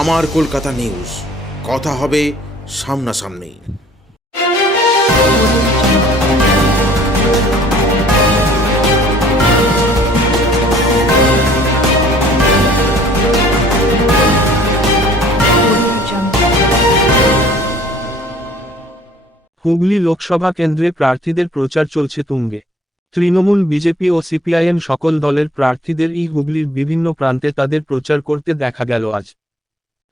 আমার কলকাতা নিউজ, কথা হবে সামনাসামনি। হুগলি লোকসভা কেন্দ্রে প্রার্থীদের প্রচার চলছে তুঙ্গে। তৃণমূল, বিজেপি ও সিপিআইএম সকল দলের প্রার্থীদের হুগলির বিভিন্ন প্রান্তে তাদের প্রচার করতে দেখা গেল আজ।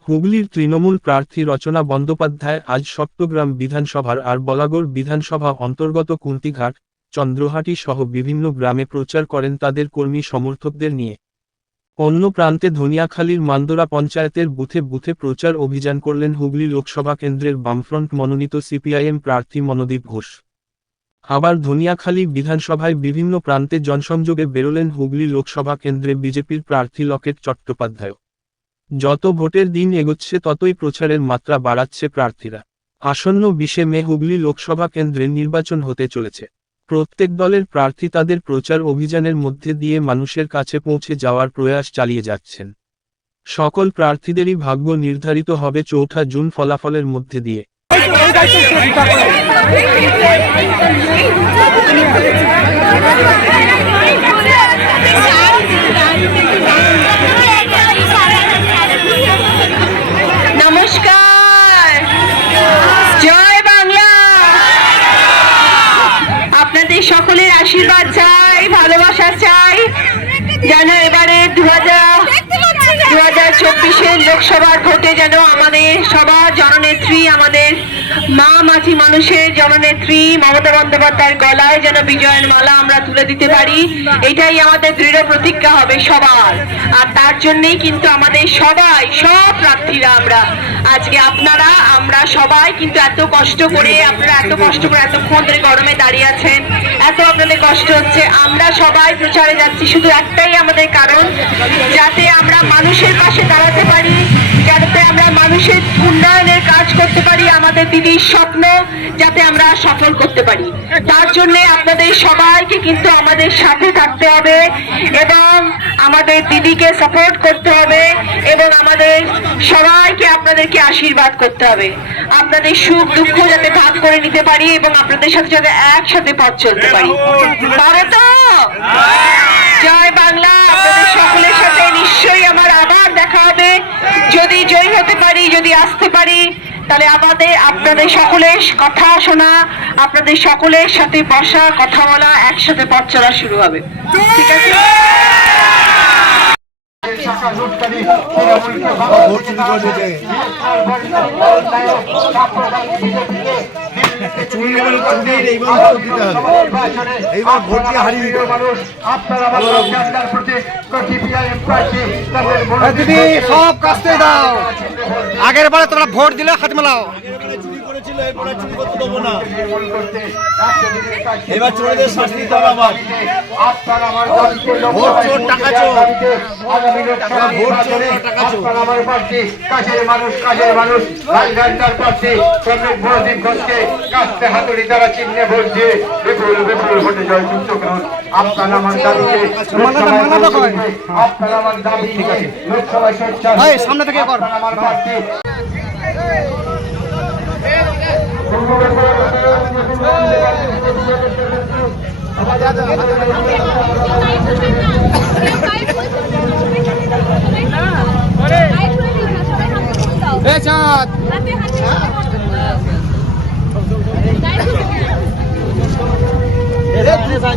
হুগলির তৃণমূল প্রার্থী রচনা বন্দ্যোপাধ্যায় আজ সপ্তগ্রাম বিধানসভার আর বলাগড় বিধানসভা অন্তর্গত কুন্তিঘাট, চন্দ্রহাটি সহ বিভিন্ন গ্রামে প্রচার করেন তাদের কর্মী সমর্থকদের নিয়ে। অন্য প্রান্তে ধনিয়াখালীর মান্দোরা পঞ্চায়েতের বুথে বুথে প্রচার অভিযান করলেন হুগলি লোকসভা কেন্দ্রের বামফ্রন্ট মনোনীত সিপিআইএম প্রার্থী মনোদীপ ঘোষ। আবার ধনিয়াখালী বিধানসভায় বিভিন্ন প্রান্তে জনসংযোগে বেরোলেন হুগলি লোকসভা কেন্দ্রে বিজেপির প্রার্থী লকেট চট্টোপাধ্যায়। যত ভোটের দিন এগোচ্ছে ততই প্রচারের মাত্রা বাড়াচ্ছে প্রার্থীরা। আসন্ন 20শে মে হুগলি লোকসভা কেন্দ্রে নির্বাচন হতে চলেছে। প্রত্যেক দলের প্রার্থী তাদের প্রচার অভিযানের মধ্যে দিয়ে মানুষের কাছে পৌঁছে যাওয়ার প্রয়াস চালিয়ে যাচ্ছেন। সকল প্রার্থীদেরই ভাগ্য নির্ধারিত হবে 4 জুন ফলাফলের মধ্যে দিয়ে। নমস্কার, জয় বাংলা। আপনাদের সকলের আশীর্বাদ চাই, ভালোবাসা চাই, যেন এবারে 2024-এর লোকসভার ভোটে যেন আমাদের সবার জননেত্রী, আমাদের মা মাঝি মানুষের জননেত্রী মমতা বন্দ্যোপাধ্যায়ের গলায় যেন বিজয়ের মালা আমরা তুলে দিতে পারি। এটাই আমাদের দৃঢ় প্রতিজ্ঞা হবে সবার। আর তার জন্যই কিন্তু আমাদের সবাই, সব প্রার্থীরা, আজকে আমরা সবাই কিন্তু এত কষ্ট করে, আপনারা এত কষ্ট করে এতক্ষণ ধরে গরমে দাঁড়িয়ে আছেন, এত আপনাদের কষ্ট হচ্ছে। আমরা সবাই প্রচারে যাচ্ছি শুধু একটাই আমাদের কারণ, যাতে আমরা মানুষের পাশে দাঁড়াতে পারি, যাতে আমরা মানুষের উন্নয়নের কাজ করতে পারি, আমাদের দিদির স্বপ্ন যাতে আমরা সফল করতে পারি। তার জন্য আপনাদের সবাইকে কিন্তু আমাদের সাথে থাকতে হবে এবং আমাদের দিদিকে সাপোর্ট করতে হবে এবং আমাদের সবাইকে আপনাদেরকে আশীর্বাদ করতে হবে। আপনাদের সুখ দুঃখ যাতে ভাগ করে নিতে পারি এবং আপনাদের সাথে যাতে একসাথে পথ চলতে পারি। পারে তো? জয় বাংলা। আপনাদের সকলের সাথে নিশ্চয়ই আমার আবার দেখা হবে। যদি জয়ী হতে পারি, যদি আসতে পারি, তাহলে আপনাদের সকলের কথা শোনা, আপনাদের সকলের সাথে বসা, কথা বলা, একসাথে পথ চলা শুরু হবে। ঠিক আছে? সব কাজতে দাও, আগের বারে তোমরা ভোট দিলে হাত মেলাও, এবার চোরদের শাস্তি দাও। আমার ভোট চোর, টাকা চোর, ভোট চোর, টাকা চোর। আমার প্রার্থী কাছের মানুষ, কাছের মানুষ লালগান্ডার প্রার্থী শ্রমিক মনোদীপ ঘোষকে কাস্তে হাতুড়ি দ্বারা চিহ্নে ভোট দিয়ে বিপুল বিপুল ভোটে জয়যুক্ত করুন। আপনারা আমার দাবিকে, আপনারা আমার দাবিকে লোকসভায় সামনে থেকে কর। আমার প্রার্থী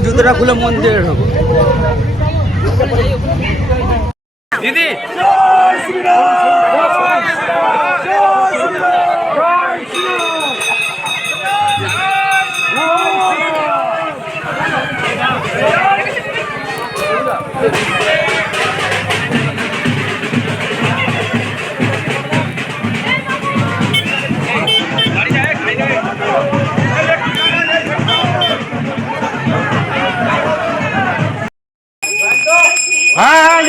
জুতোটা খুলে মন্দিরে ঢোকো দিদি। হ্যাঁ,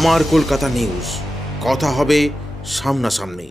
আমার কলকাতা নিউজ, কথা হবে সামনাসামনি।